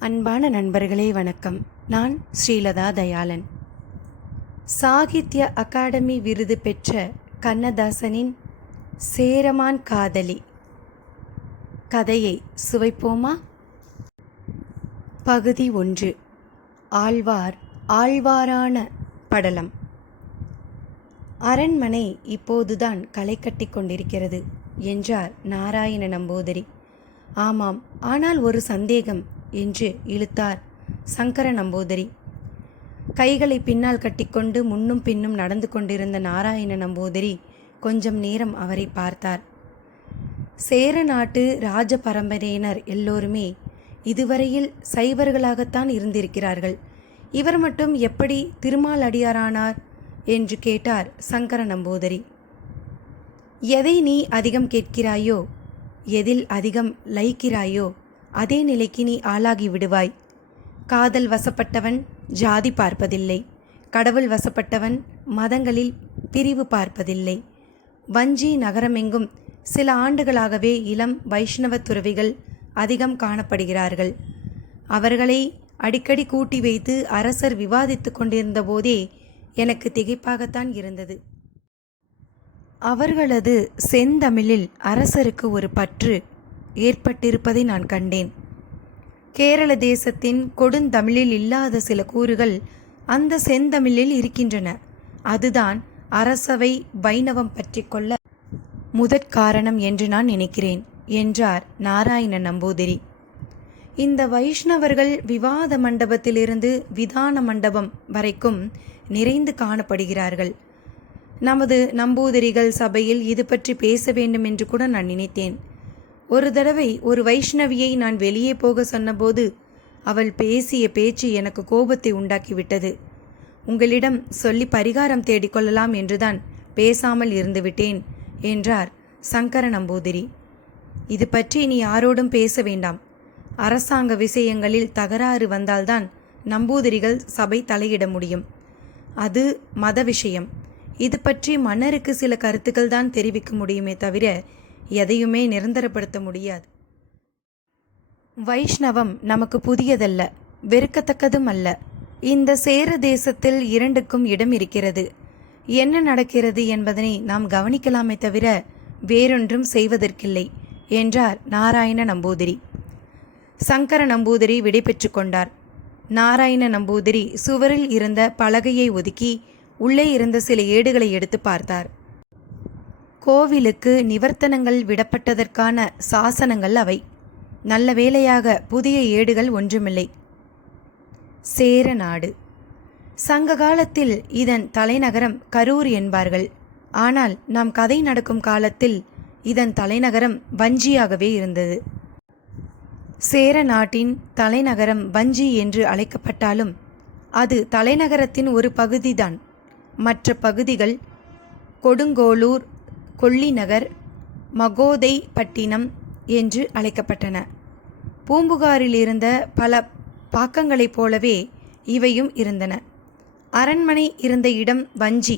அன்பான நண்பர்களே வணக்கம். நான் ஸ்ரீலதா தயாளன். சாகித்ய அகாடமி விருது பெற்ற கண்ணதாசனின் சேரமான் காதலி. கதையை சுவைப்போமா? பகுதி ஒன்று. ஆழ்வார் ஆழ்வாரான படலம். அரண்மனை இப்போதுதான் களை கட்டி கொண்டிருக்கிறது என்றார் நாராயண நம்பூதிரி. ஆமாம் ஆனால் ஒரு சந்தேகம். என்று இழுத்தார் சங்கர நம்பூதிரி. கைகளை பின்னால் கட்டிக்கொண்டு முன்னும் பின்னும் நடந்து கொண்டிருந்த நாராயண நம்பூதிரி கொஞ்சம் நேரம் அவரை பார்த்தார். சேர நாட்டு ராஜ பரம்பரையினர் எல்லோருமே இதுவரையில் சைவர்களாகத்தான் இருந்திருக்கிறார்கள். இவர் மட்டும் எப்படி திருமால் அடியாரானார் என்று கேட்டார் சங்கர நம்பூதிரி. எதை நீ அதிகம் கேட்கிறாயோ எதில் அதிகம் லயிக்கிறாயோ அதே நிலைக்கு நீ ஆளாகி விடுவாய். காதல் வசப்பட்டவன் ஜாதி பார்ப்பதில்லை. கடவுள் வசப்பட்டவன் மதங்களில் பிரிவு பார்ப்பதில்லை. வஞ்சி நகரமெங்கும் சில ஆண்டுகளாகவே இளம் வைஷ்ணவ துறவிகள் அதிகம் காணப்படுகிறார்கள். அவர்களை அடிக்கடி கூட்டி வைத்து அரசர் விவாதித்து கொண்டிருந்த போதே எனக்கு திகைப்பாகத்தான் இருந்தது. அவர்களது செந்தமிழில் அரசருக்கு ஒரு பற்று ஏற்பட்டிருப்பதை நான் கண்டேன். கேரள தேசத்தின் கொடுந்தமிழில் இல்லாத சில கூறுகள் அந்த செந்தமிழில் இருக்கின்றன. அதுதான் அரசவை வைணவம் பற்றி கொள்ள முதற்காரணம் என்று நான் நினைக்கிறேன் என்றார் நாராயண நம்பூதிரி. இந்த வைஷ்ணவர்கள் விவாத மண்டபத்திலிருந்து விதான மண்டபம் வரைக்கும் நிறைந்து காணப்படுகிறார்கள். நமது நம்பூதிரிகள் சபையில் இது பற்றி பேச வேண்டும் என்று கூட நான் நினைத்தேன். ஒரு தடவை ஒரு வைஷ்ணவியை நான் வெளியே போக சொன்னபோது அவள் பேசிய பேச்சு எனக்கு கோபத்தை உண்டாக்கிவிட்டது. உங்களிடம் சொல்லி பரிகாரம் தேடிக்கொள்ளலாம் என்றுதான் பேசாமல் இருந்துவிட்டேன் என்றார் சங்கர நம்பூதிரி இது பற்றி நீ யாரோடும் பேச வேண்டாம். அரசாங்க விஷயங்களில் தகராறு வந்தால்தான் நம்பூதிரிகள் சபை தலையிட முடியும். அது மத விஷயம். இது பற்றி மன்னருக்கு சில கருத்துக்கள் தான் தெரிவிக்க முடியுமே தவிர எதையுமே நிரந்தரப்படுத்த முடியாது. வைஷ்ணவம் நமக்கு புதியதல்ல வெறுக்கத்தக்கதும் அல்ல. இந்த சேர தேசத்தில் இரண்டுக்கும் இடம் இருக்கிறது. என்ன நடக்கிறது என்பதனை நாம் கவனிக்கலாமே தவிர வேறொன்றும் செய்வதற்கில்லை என்றார் நாராயண நம்பூதிரி. சங்கர நம்பூதிரி விடைபெற்று கொண்டார். நாராயண நம்பூதிரி சுவரில் இருந்த பலகையை ஒதுக்கி உள்ளே இருந்த சில ஏடுகளை எடுத்து பார்த்தார். கோவிலுக்கு நிவர்த்தனங்கள் விடப்பட்டதற்கான சாசனங்கள் அவை. நல்ல வேளையாக புதிய ஏடுகள் ஒன்றுமில்லை. சேர நாடு. சங்க காலத்தில் இதன் தலைநகரம் கரூர் என்பார்கள். ஆனால் நாம் கதை நடக்கும் காலத்தில் இதன் தலைநகரம் வஞ்சியாகவே இருந்தது. சேர நாட்டின் தலைநகரம் வஞ்சி என்று அழைக்கப்பட்டாலும் அது தலைநகரத்தின் ஒரு பகுதிதான். மற்ற பகுதிகள் கொடுங்கோளூர் கொள்ளிநகர் மகோதை பட்டினம் என்று அழைக்கப்பட்டன. பூம்புகாரில் இருந்த பல பாக்கங்களைப் போலவே இவையும் இருந்தன. அரண்மனை இருந்த இடம் வஞ்சி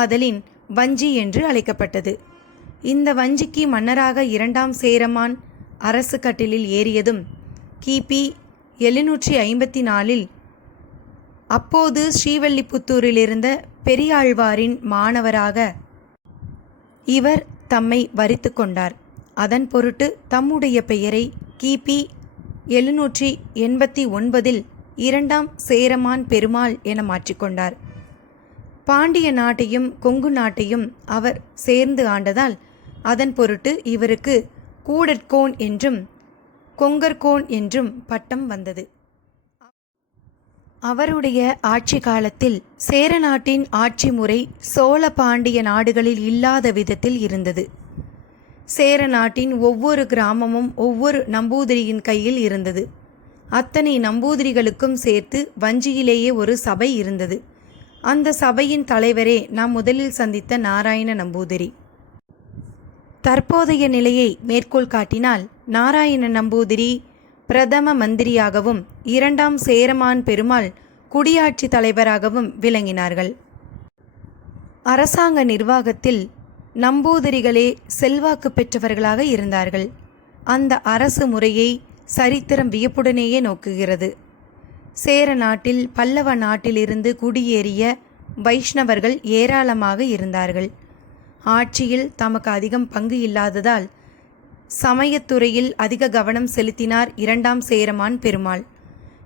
ஆதலின் வஞ்சி என்று அழைக்கப்பட்டது. இந்த வஞ்சிக்கு மன்னராக இரண்டாம் சேரமான் அரசு கட்டிலில் ஏறியதும் கிபி எழுநூற்றி ஐம்பத்தி நாலில் அப்போது ஸ்ரீவல்லிபுத்தூரிலிருந்த பெரியாழ்வாரின் மாணவராக இவர் தம்மை வரித்து கொண்டார். அதன் பொருட்டு தம்முடைய பெயரை கிபி எழுநூற்றி எண்பத்தி ஒன்பதில் இரண்டாம் சேரமான் பெருமாள் என மாற்றிக்கொண்டார் பாண்டிய நாட்டையும் கொங்கு நாட்டையும் அவர் சேர்ந்து ஆண்டதால் அதன் பொருட்டு இவருக்கு கூடற்கோன் என்றும் கொங்கர்கோன் என்றும் பட்டம் வந்தது. அவருடைய ஆட்சி காலத்தில் சேர நாட்டின் ஆட்சி முறை சோழ பாண்டிய நாடுகளில் இல்லாத விதத்தில் இருந்தது. சேர நாட்டின் ஒவ்வொரு கிராமமும் ஒவ்வொரு நம்பூதிரியின் கையில் இருந்தது. அத்தனை நம்பூதிரிகளுக்கும் சேர்த்து வஞ்சியிலேயே ஒரு சபை இருந்தது. அந்த சபையின் தலைவரே நாம் முதலில் சந்தித்த நாராயண நம்பூதிரி. தற்போதைய நிலையை மேற்கோள் காட்டினால் நாராயண நம்பூதிரி பிரதம மந்திரியாகவும் இரண்டாம் சேரமான் பெருமாள் குடியாட்சி தலைவராகவும் விளங்கினார்கள். அரசாங்க நிர்வாகத்தில் நம்பூதிரிகளே செல்வாக்கு பெற்றவர்களாக இருந்தார்கள். அந்த அரசு முறையை சரித்திரம் வியப்புடனேயே நோக்குகிறது. சேர நாட்டில் பல்லவ நாட்டிலிருந்து குடியேறிய வைஷ்ணவர்கள் ஏராளமாக இருந்தார்கள். ஆட்சியில் தமக்கு அதிகம் பங்கு இல்லாததால் சமயத்துறையில் அதிக கவனம் செலுத்தினார் இரண்டாம் சேரமான் பெருமாள்.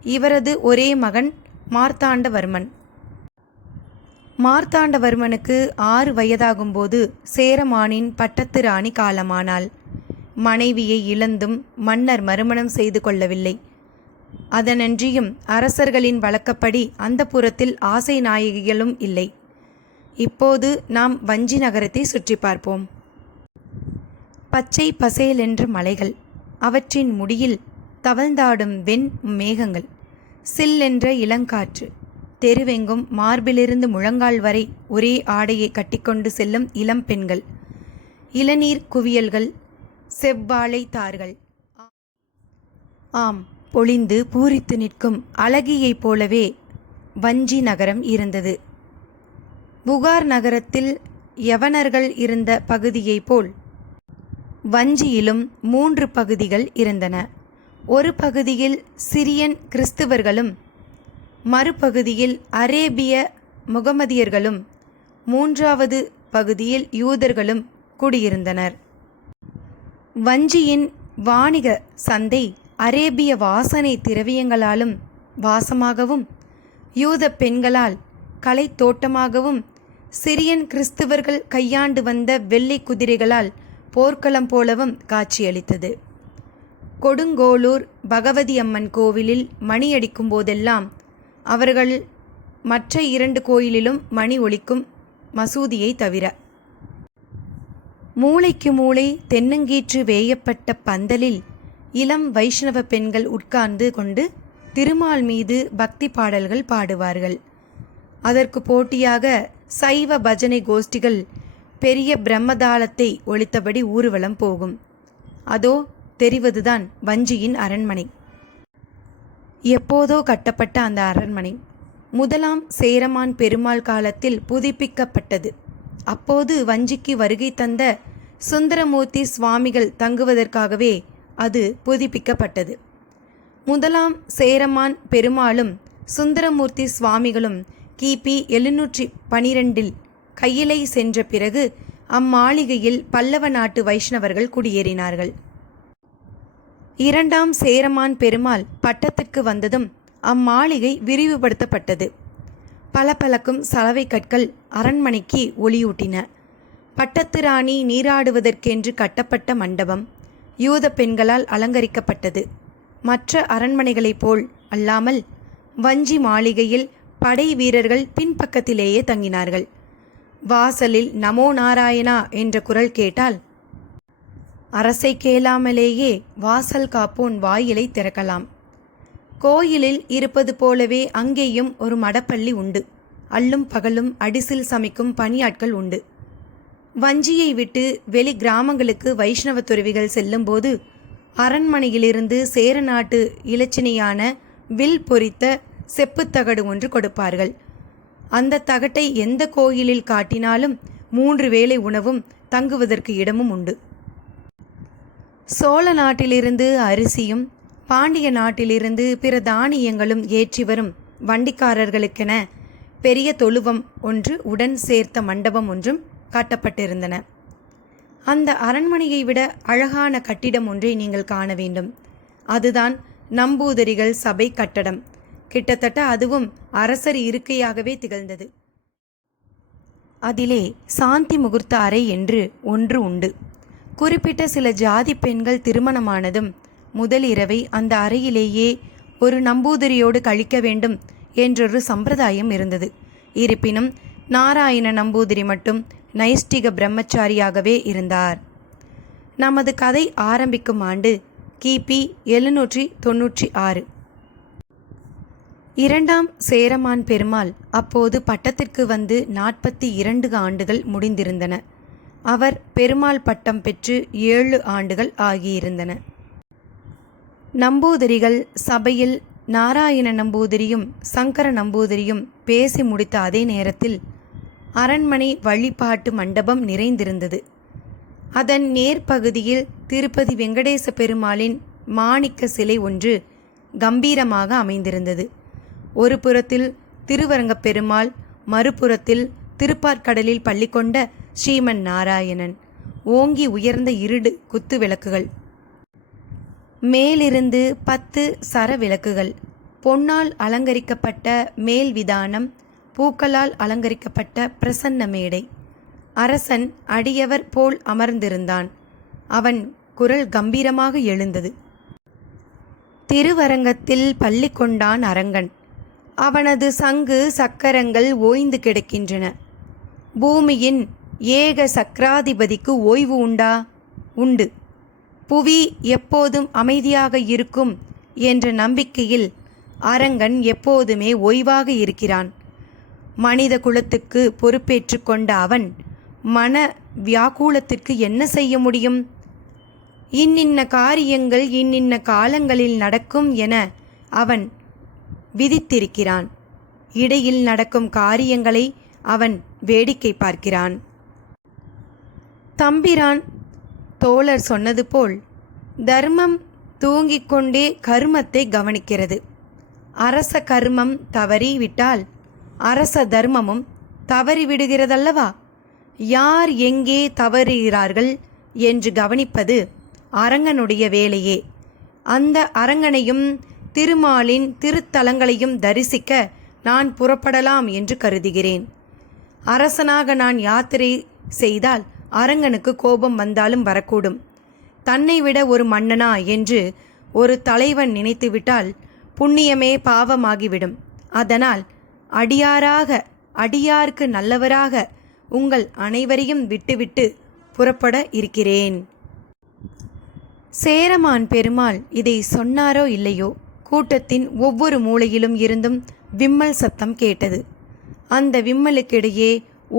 இவரது ஒரே மகன் மார்த்தாண்டவர்மன். மார்த்தாண்டவர்மனுக்கு ஆறு வயதாகும்போது சேரமானின் பட்டத்து ராணி காலமானாள். மனைவியை இழந்தும் மன்னர் மறுமணம் செய்து கொள்ளவில்லை. அதனன்றியும் அரசர்களின் வழக்கப்படி அந்த புறத்தில் ஆசை நாயகிகளும் இல்லை. இப்போது நாம் வஞ்சி நகரத்தை சுற்றி பார்ப்போம். பச்சை பசேலென்று மலைகள். அவற்றின் முடியில் தவழ்ந்தாடும் வெண் மேகங்கள். சில்லென்ற இளங்காற்று. தெருவெங்கும் மார்பிலிருந்து முழங்கால் வரை ஒரே ஆடையை கட்டிக்கொண்டு செல்லும் இளம் பெண்கள். இளநீர் குவியல்கள். செவ்வாழை தார்கள். ஆம் பொழிந்து பூரித்து நிற்கும் அழகியைப் போலவே வஞ்சி நகரம் இருந்தது. புகார் நகரத்தில் யவனர்கள் இருந்த பகுதியைப் போல் வஞ்சியிலும் மூன்று பகுதிகள் இருந்தன. ஒரு பகுதியில் சிரியன் கிறிஸ்துவர்களும் மறுபகுதியில் அரேபிய முகமதியர்களும் மூன்றாவது பகுதியில் யூதர்களும் குடியிருந்தனர். வஞ்சியின் வாணிக சந்தை அரேபிய வாசனை திரவியங்களாலும் வாசமாகவும் யூத பெண்களால் கலை தோட்டமாகவும் சிரியன் கிறிஸ்துவர்கள் கையாண்டு வந்த வெள்ளை குதிரைகளால் போர்க்களம் போலவும் காட்சியளித்தது. கொடுங்கோளூர் பகவதி அம்மன் கோவிலில் மணியடிக்கும் போதெல்லாம் அவர்கள் மற்ற இரண்டு கோயிலிலும் மணி ஒழிக்கும் மசூதியை தவிர. மூளைக்கு மூளை தென்னங்கீற்று வேயப்பட்ட பந்தலில் இளம் வைஷ்ணவ பெண்கள் உட்கார்ந்து கொண்டு திருமால் மீது பக்தி பாடல்கள் பாடுவார்கள். அதற்கு போட்டியாக சைவ பஜனை கோஷ்டிகள் பெரிய பிரம்மதாளத்தை ஒழித்தபடி ஊர்வலம் போகும். அதோ தெரிவதுதான் வஞ்சியின் அரண்மனை. எப்போதோ கட்டப்பட்ட அந்த அரண்மனை. முதலாம் சேரமான் பெருமாள் காலத்தில் புதுப்பிக்கப்பட்டது. அப்போது வஞ்சிக்கு வருகை தந்த சுந்தரமூர்த்தி சுவாமிகள் தங்குவதற்காகவே அது புதுப்பிக்கப்பட்டது. முதலாம் சேரமான் பெருமாளும் சுந்தரமூர்த்தி சுவாமிகளும் கிபி எழுநூற்றி பனிரெண்டில் கையிலை சென்ற பிறகு அம்மாளிகையில் பல்லவ நாட்டு வைஷ்ணவர்கள் குடியேறினார்கள். இரண்டாம் சேரமான் பெருமாள் பட்டத்துக்கு வந்ததும் அம்மாளிகை விரிவுபடுத்தப்பட்டது. பளபளக்கும் சலவை கற்கள் அரண்மனைக்கு ஒளியூட்டின. பட்டத்து ராணி நீராடுவதற்கென்று கட்டப்பட்ட மண்டபம் யூத பெண்களால் அலங்கரிக்கப்பட்டது. மற்ற அரண்மனைகளைப் போல் அல்லாமல் வஞ்சி மாளிகையில் படை வீரர்கள் பின்பக்கத்திலேயே தங்கினார்கள். வாசலில் நமோ நாராயணா என்ற குரல் கேட்டால் அரசை கேளாமலேயே வாசல் காப்போன் வாயிலை திறக்கலாம். கோயிலில் இருப்பது போலவே அங்கேயும் ஒரு மடப்பள்ளி உண்டு. அல்லும் பகலும் அடிசில் சமைக்கும் பணியாட்கள் உண்டு. வஞ்சியை விட்டு வெளி கிராமங்களுக்கு வைஷ்ணவ துறவிகள் செல்லும்போது அரண்மனையிலிருந்து சேர நாட்டு இலச்சினையான வில் பொறித்த செப்புத்தகடு ஒன்று கொடுப்பார்கள். அந்த தகட்டை எந்த கோயிலில் காட்டினாலும் மூன்று வேளை உணவும் தங்குவதற்கு இடமும் உண்டு. சோழ நாட்டிலிருந்து அரிசியும் பாண்டிய நாட்டிலிருந்து பிற தானியங்களும் ஏற்றி வரும் வண்டிக்காரர்களுக்கென பெரிய தொழுவம் ஒன்று உடன் சேர்த்த மண்டபம் ஒன்றும் காட்டப்பட்டிருந்தன. அந்த அரண்மனையை விட அழகான கட்டிடம் ஒன்றை நீங்கள் காண வேண்டும். அதுதான் நம்பூதரிகள் சபை கட்டடம். கிட்டத்தட்ட அதுவும் அரசர் இருக்கையாகவே திகழ்ந்தது. அதிலே சாந்தி முகூர்த்த அறை என்று ஒன்று உண்டு. குறிப்பிட்ட சில ஜாதி பெண்கள் திருமணமானதும் முதல் இரவை அந்த அறையிலேயே ஒரு நம்பூதிரியோடு கழிக்க வேண்டும் என்றொரு சம்பிரதாயம் இருந்தது. இருப்பினும் நாராயண நம்பூதிரி மட்டும் நைஷ்டிக பிரம்மச்சாரியாகவே இருந்தார். நமது கதை ஆரம்பிக்கும் ஆண்டு கிபி எழுநூற்றி தொன்னூற்றி ஆறு. இரண்டாம் சேரமான் பெருமாள் அப்போது பட்டத்திற்கு வந்து நாற்பத்தி இரண்டு ஆண்டுகள் முடிந்திருந்தன. அவர் பெருமாள் பட்டம் பெற்று ஏழு ஆண்டுகள் ஆகியிருந்தன. நம்பூதிரிகள் சபையில் நாராயண நம்பூதிரியும் சங்கர நம்பூதிரியும் பேசி முடித்த அதே நேரத்தில் அரண்மனை வழிபாட்டு மண்டபம் நிறைந்திருந்தது. அதன் நேர்பகுதியில் திருப்பதி வெங்கடேச பெருமாளின் மாணிக்க சிலை ஒன்று கம்பீரமாக அமைந்திருந்தது. ஒரு புறத்தில் திருவரங்கப் பெருமாள் மறுபுறத்தில் திருப்பார்க்கடலில் பள்ளி கொண்ட ஸ்ரீமன் நாராயணன். ஓங்கி உயர்ந்த இருடு குத்து விளக்குகள். மேலிருந்து பத்து சர விளக்குகள். பொன்னால் அலங்கரிக்கப்பட்ட மேல் விதானம் பூக்களால் அலங்கரிக்கப்பட்ட பிரசன்ன மேடை. அரசன் அடியவர் போல் அமர்ந்திருந்தான். அவன் குரல் கம்பீரமாக எழுந்தது. திருவரங்கத்தில் பள்ளி கொண்டான் அரங்கன். அவனது சங்கு சக்கரங்கள் ஓய்ந்து கிடக்கின்றன. பூமியின் ஏக சக்கராதிபதிக்கு ஓய்வு உண்டா? உண்டு. புவி எப்போதும் அமைதியாக இருக்கும் என்ற நம்பிக்கையில் அரங்கன் எப்போதுமே ஓய்வாக இருக்கிறான். மனித குலத்துக்கு பொறுப்பேற்று கொண்ட அவன் மன வியாக்குலத்திற்கு என்ன செய்ய முடியும்? இன்னின்ன காரியங்கள் இன்னின்ன காலங்களில் நடக்கும் என அவன் விதித்திருக்கிறான். இடையில் நடக்கும் காரியங்களை அவன் வேடிக்கை பார்க்கிறான். தம்பிரான் தோழர் சொன்னது போல் தர்மம் தூங்கிக் கொண்டே கர்மத்தை கவனிக்கிறது. அரச கர்மம் தவறிவிட்டால் அரச தர்மமும் தவறிவிடுகிறதல்லவா? யார் எங்கே தவறுகிறார்கள் என்று கவனிப்பது அரங்கனுடைய வேலையே. அந்த அரங்கனையும் திருமாலின் திருத்தலங்களையும் தரிசிக்க நான் புறப்படலாம் என்று கருதுகிறேன். அரசனாக நான் யாத்திரை செய்தால் அரங்கனுக்கு கோபம் வந்தாலும் வரக்கூடும். தன்னை விட ஒரு மன்னனா என்று ஒரு தலைவன் நினைத்துவிட்டால் புண்ணியமே பாவமாகிவிடும். அதனால் அடியாராக அடியார்க்கு நல்லவராக உங்கள் அனைவரையும் விட்டுவிட்டு புறப்பட இருக்கிறேன். சேரமான் பெருமாள் இதை சொன்னாரோ இல்லையோ? கூட்டத்தின் ஒவ்வொரு மூலையிலும் இருந்தும் விம்மல் சத்தம் கேட்டது. அந்த விம்மலுக்கிடையே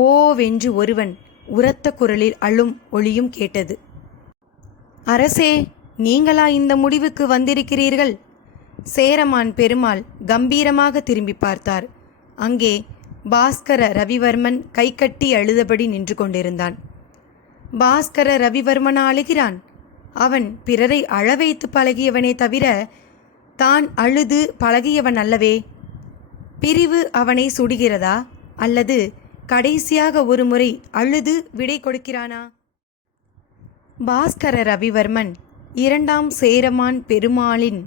ஓவென்று ஒருவன் உரத்த குரலில் அழும் ஒளியும் கேட்டது. அரசே நீங்களா இந்த முடிவுக்கு வந்திருக்கிறீர்கள்? சேரமான் பெருமாள் கம்பீரமாக திரும்பி பார்த்தார். அங்கே பாஸ்கர ரவிவர்மன் கைகட்டி அழுதபடி நின்று கொண்டிருந்தான். பாஸ்கர ரவிவர்மனா அழுகிறான் அவன் பிறரை அழ வைத்து பழகியவனே தவிர தான் அழுது பழகியவன் அல்லவே பிரிவு அவனை சுடுகிறதா? அல்லது கடைசியாக ஒரு முறை அழுது விடை கொடுக்கிறானா? பாஸ்கர ரவிவர்மன் இரண்டாம் சேரமான் பெருமாளின்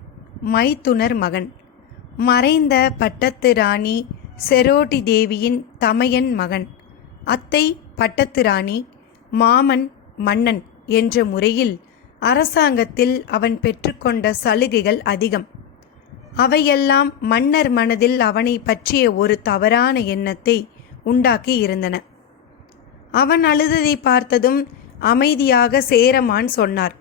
மைத்துனர் மகன். மறைந்த பட்டத்து ராணி செரோட்டி தேவியின் தமையன் மகன். அத்தை பட்டத்து ராணி மாமன் மன்னன் என்ற முறையில் அரசாங்கத்தில் அவன் பெற்றுக்கொண்ட சலுகைகள் அதிகம். அவையெல்லாம் மன்னர் மனதில் அவனை பற்றிய ஒரு தவறான எண்ணத்தை உண்டாக்கி இருந்தன. அவன் அழுததை பார்த்ததும் அமைதியாக சேரமான் சொன்னார்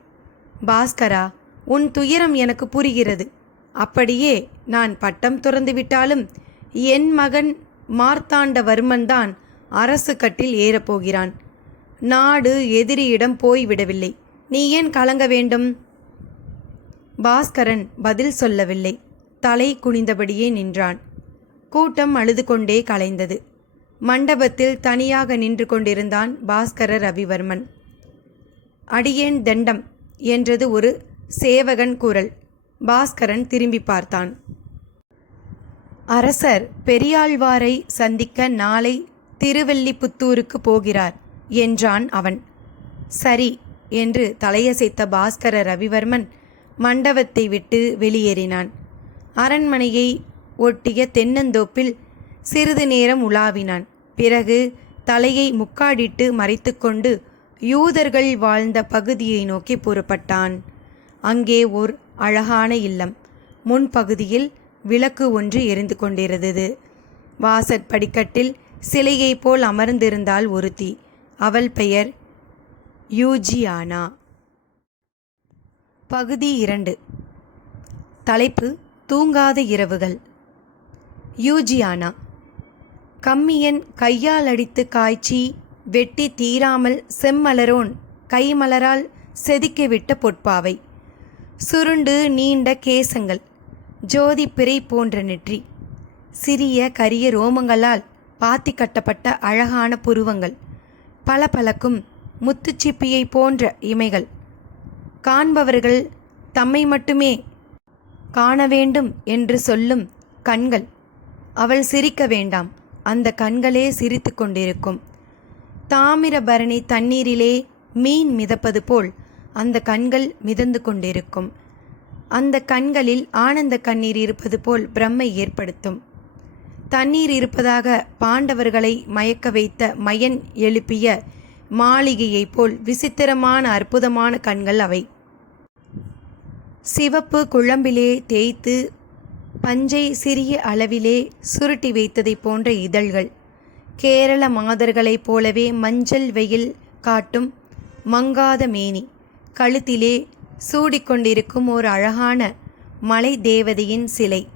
பாஸ்கரா உன் துயரம் எனக்கு புரிகிறது. அப்படியே நான் பட்டம் துறந்துவிட்டாலும் என் மகன் மார்த்தாண்டவர்மன் தான் அரசு கட்டில் ஏறப்போகிறான் நாடு எதிரியிடம் போய்விடவில்லை நீ ஏன் கலங்க வேண்டும்? பாஸ்கரன் பதில் சொல்லவில்லை. தலை குனிந்தபடியே நின்றான். கூட்டம் அழுது கொண்டே கலைந்தது. மண்டபத்தில் தனியாக நின்று கொண்டிருந்தான் பாஸ்கர ரவிவர்மன். அடியேன் தண்டம் என்றது ஒரு சேவகன் குரல். பாஸ்கரன் திரும்பி பார்த்தான். அரசர் பெரியாழ்வாரை சந்திக்க நாளை திருவெல்லிபுத்தூருக்கு போகிறார் என்றான் அவன். சரி என்று தலையசைத்த பாஸ்கர ரவிவர்மன் மண்டபத்தை விட்டு வெளியேறினான். அரண்மனையை ஒட்டிய தென்னந்தோப்பில் சிறிது நேரம் உலாவினான். பிறகு தலையை முக்காடிட்டு மறைத்துக்கொண்டு யூதர்கள் வாழ்ந்த பகுதியை நோக்கி புறப்பட்டான். அங்கே ஓர் அழகான இல்லம். முன்பகுதியில் விளக்கு ஒன்று எரிந்து கொண்டிருந்தது. வாசற்படிக்கட்டில் சிலையைப் போல் அமர்ந்திருந்தாள் ஒருத்தி. அவள் பெயர் யூஜியானா. பகுதி இரண்டு. தலைப்பு தூங்காத இரவுகள். யூஜியானா. கம்மியன் கையால் அடித்து காய்ச்சி வெட்டி தீராமல் செம்மலரோன் கைமலரால் செதுக்கிவிட்ட பொற்பாவை. சுருண்டு நீண்ட கேசங்கள் ஜோதி பிறை போன்ற நெற்றி. சிறிய கரிய ரோமங்களால் பாத்தி கட்டப்பட்ட அழகான புருவங்கள். பளபளக்கும் முத்துச்சிப்பியை போன்ற இமைகள். காண்பவர்கள் தம்மை மட்டுமே காண வேண்டும் என்று சொல்லும் கண்கள். அவள் சிரிக்க வேண்டாம். அந்த கண்களே சிரித்து கொண்டிருக்கும். தாமிரபரணி தண்ணீரிலே மீன் மிதப்பது போல் அந்த கண்கள் மிதந்து கொண்டிருக்கும். அந்த கண்களில் ஆனந்த கண்ணீர் இருப்பது போல் பிரம்மை ஏற்படுத்தும். தண்ணீர் இருப்பதாக பாண்டவர்களை மயக்க வைத்த மயன் எழுப்பிய மாளிகையைப் போல் விசித்திரமான அற்புதமான கண்கள் அவை. சிவப்பு குழம்பிலே தேய்த்து பஞ்சை சிறிய அளவிலே சுருட்டி வைத்ததைப் போன்ற இதழ்கள். கேரள மாதர்களைப் போலவே மஞ்சள் வெயில் காட்டும் மங்காத மேனி. கழுத்திலே சூடிக்கொண்டிருக்கும் ஒரு அழகான மலை தேவதையின் சிலை.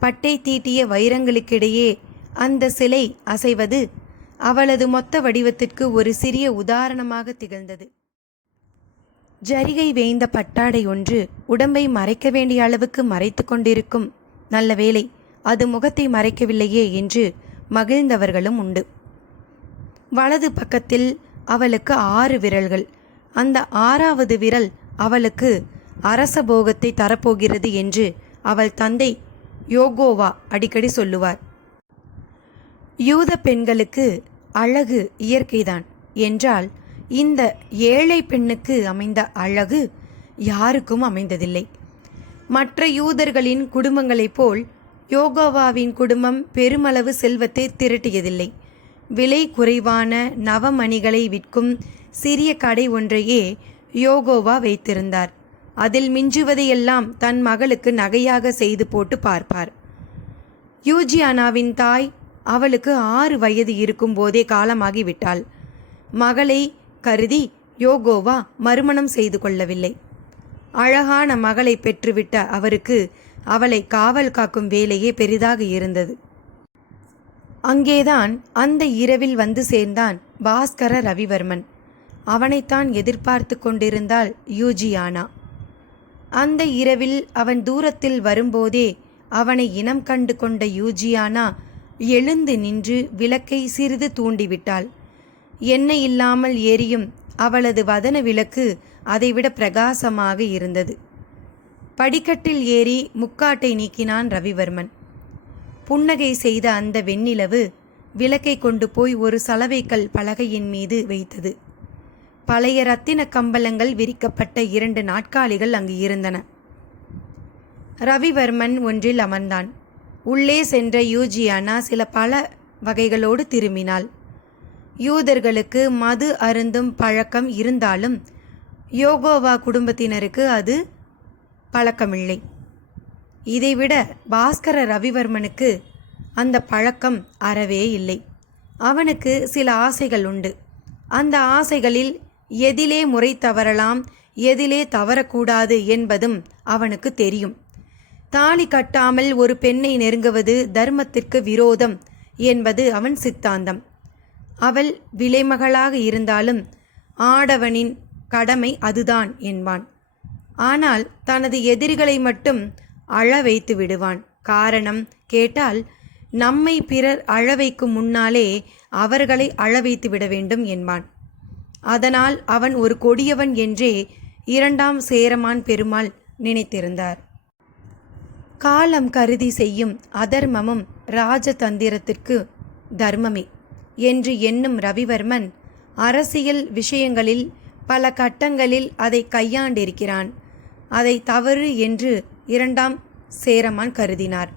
பட்டை தீட்டிய வைரங்களுக்கிடையே அந்த சிலை அசைவது அவளது மொத்த வடிவத்திற்கு ஒரு சிறிய உதாரணமாக திகழ்ந்தது. ஜரிகை வேய்ந்த பட்டாடை ஒன்று உடம்பை மறைக்க வேண்டிய அளவுக்கு மறைத்து கொண்டிருக்கும். நல்ல வேளை அது முகத்தை மறைக்கவில்லையே என்று மகிழ்ந்தவர்களும் உண்டு. வலது பக்கத்தில் அவளுக்கு ஆறு விரல்கள். அந்த ஆறாவது விரல் அவளுக்கு அரச போகத்தை தரப்போகிறது என்று அவள் தந்தை யோகோவா அடிக்கடி சொல்லுவார். யூத பெண்களுக்கு அழகு இயற்கைதான் என்றால் இந்த ஏழை பெண்ணுக்கு அமைந்த அழகு யாருக்கும் அமைந்ததில்லை. மற்ற யூதர்களின் குடும்பங்களைப் போல் யோகோவாவின் குடும்பம் பெருமளவு செல்வத்தை திரட்டியதில்லை. விலை குறைவான நவமணிகளை விற்கும் சிறிய கடை ஒன்றையே யோகோவா வைத்திருந்தார். அதில் மிஞ்சுவதையெல்லாம் தன் மகளுக்கு நகையாக செய்து போட்டு பார்ப்பார். யூஜியானாவின் தாய் அவளுக்கு ஆறு வயது இருக்கும்போதே காலமாகிவிட்டாள். மகளை கருதி யோகோவா மறுமணம் செய்து கொள்ளவில்லை. அழகான மகளை பெற்றுவிட்ட அவருக்கு அவளை காவல் காக்கும் வேலையே பெரிதாக இருந்தது. அங்கேதான் அந்த இரவில் வந்து சேர்ந்தான் பாஸ்கர ரவிவர்மன். அவனைத்தான் எதிர்பார்த்து கொண்டிருந்தாள் யூஜியானா. அந்த இரவில் அவன் தூரத்தில் வரும்போதே அவனை இனம் கண்டு கொண்ட யூஜியானா எழுந்து நின்று விளக்கை சிறிது தூண்டிவிட்டாள். எண்ணெய் இல்லாமல் எரியும் அவளது வதன விளக்கு அதைவிட பிரகாசமாக இருந்தது. படிக்கட்டில் ஏறி முக்காட்டை நீக்கினான் ரவிவர்மன். புன்னகை செய்த அந்த வெண்ணிலவு விளக்கை கொண்டு போய் ஒரு சலவைக்கல் பலகையின் மீது வைத்தது. பழைய ரத்தின கம்பளங்கள் விரிக்கப்பட்ட இரண்டு நாட்காலிகள் அங்கு இருந்தன. ரவிவர்மன் ஒன்றில் அமர்ந்தான். உள்ளே சென்ற யூஜியானா சில பல வகைகளோடு திரும்பினாள். யூதர்களுக்கு மது அருந்தும் பழக்கம் இருந்தாலும் யோகோவா குடும்பத்தினருக்கு அது பழக்கமில்லை. இதைவிட பாஸ்கர ரவிவர்மனுக்கு அந்த பழக்கம் அறவே இல்லை. அவனுக்கு சில ஆசைகள் உண்டு. அந்த ஆசைகளில் எதிலே முறை தவறலாம் எதிலே தவறக்கூடாது என்பதும் அவனுக்கு தெரியும். தாலி கட்டாமல் ஒரு பெண்ணை நெருங்குவது தர்மத்திற்கு விரோதம் என்பது அவன் சித்தாந்தம். அவள் விலைமகளாக இருந்தாலும் ஆடவனின் கடமை அதுதான் என்பான். ஆனால் தனது எதிரிகளை மட்டும் அழ வைத்து விடுவான். காரணம் கேட்டால் நம்மை பிறர் அழ வைக்கும் முன்னாலே அவர்களை அழ வைத்து விட வேண்டும் என்பான். அதனால் அவன் ஒரு கொடியவன் என்றே இரண்டாம் சேரமான் பெருமாள் நினைத்திருந்தார். காலம் கருதி செய்யும் அதர்மமும் ராஜதந்திரத்திற்கு தர்மமே. என்று எண்ணும் ரவிவர்மன் அரசியல் விஷயங்களில் பல கட்டங்களில் அதை கையாண்டிருக்கிறான். அதை தவறு என்று இரண்டாம் சேரமான் கருதினார்.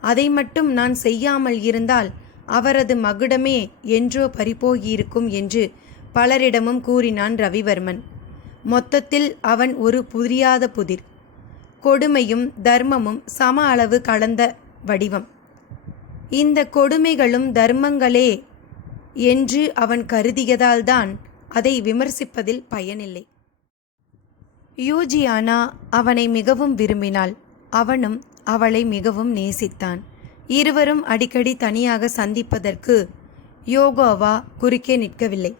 அதை மட்டும் நான் செய்யாமல் இருந்தால் அவரது மகுடமே என்றோ பறிபோகியிருக்கும் என்று பலரிடமும் கூறினான் ரவிவர்மன். மொத்தத்தில் அவன் ஒரு புரியாத புதிர். கொடுமையும் தர்மமும் சம அளவு கலந்த வடிவம். இந்த கொடுமைகளும் தர்மங்களே என்று அவன் கருதியதால்தான் அதை விமர்சிப்பதில் பயனில்லை. யூஜியானா அவனை மிகவும் விரும்பினாள். அவனும் அவளை மிகவும் நேசித்தான். இருவரும் அடிக்கடி தனியாக சந்திப்பதற்கு யோகோவா குறுக்கே நிற்கவில்லை.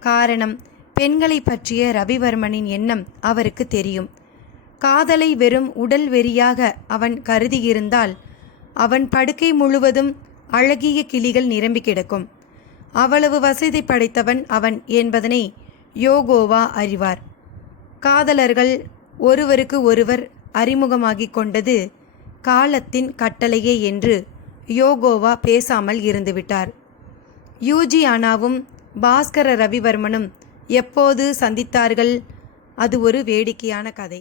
காரணம் பெண்களை பற்றிய ரவிவர்மனின் எண்ணம் அவருக்கு தெரியும். காதலை வெறும் உடல் வெறியாக அவன் கருதியிருந்தால் அவன் படுக்கை முழுவதும் அழகிய கிளிகள் நிரம்பி கிடக்கும். அவ்வளவு வசதி படைத்தவன் அவன் என்பதனை யோகோவா அறிவார். காதலர்கள் ஒருவருக்கு ஒருவர் அறிமுகமாகிக் கொண்டது காலத்தின் கட்டளையே என்று யோகோவா பேசாமல் இருந்துவிட்டார். யூஜியானாவும் பாஸ்கர ரவிவர்மனும் எப்போது சந்தித்தார்கள்? அது ஒரு வேடிக்கையான கதை.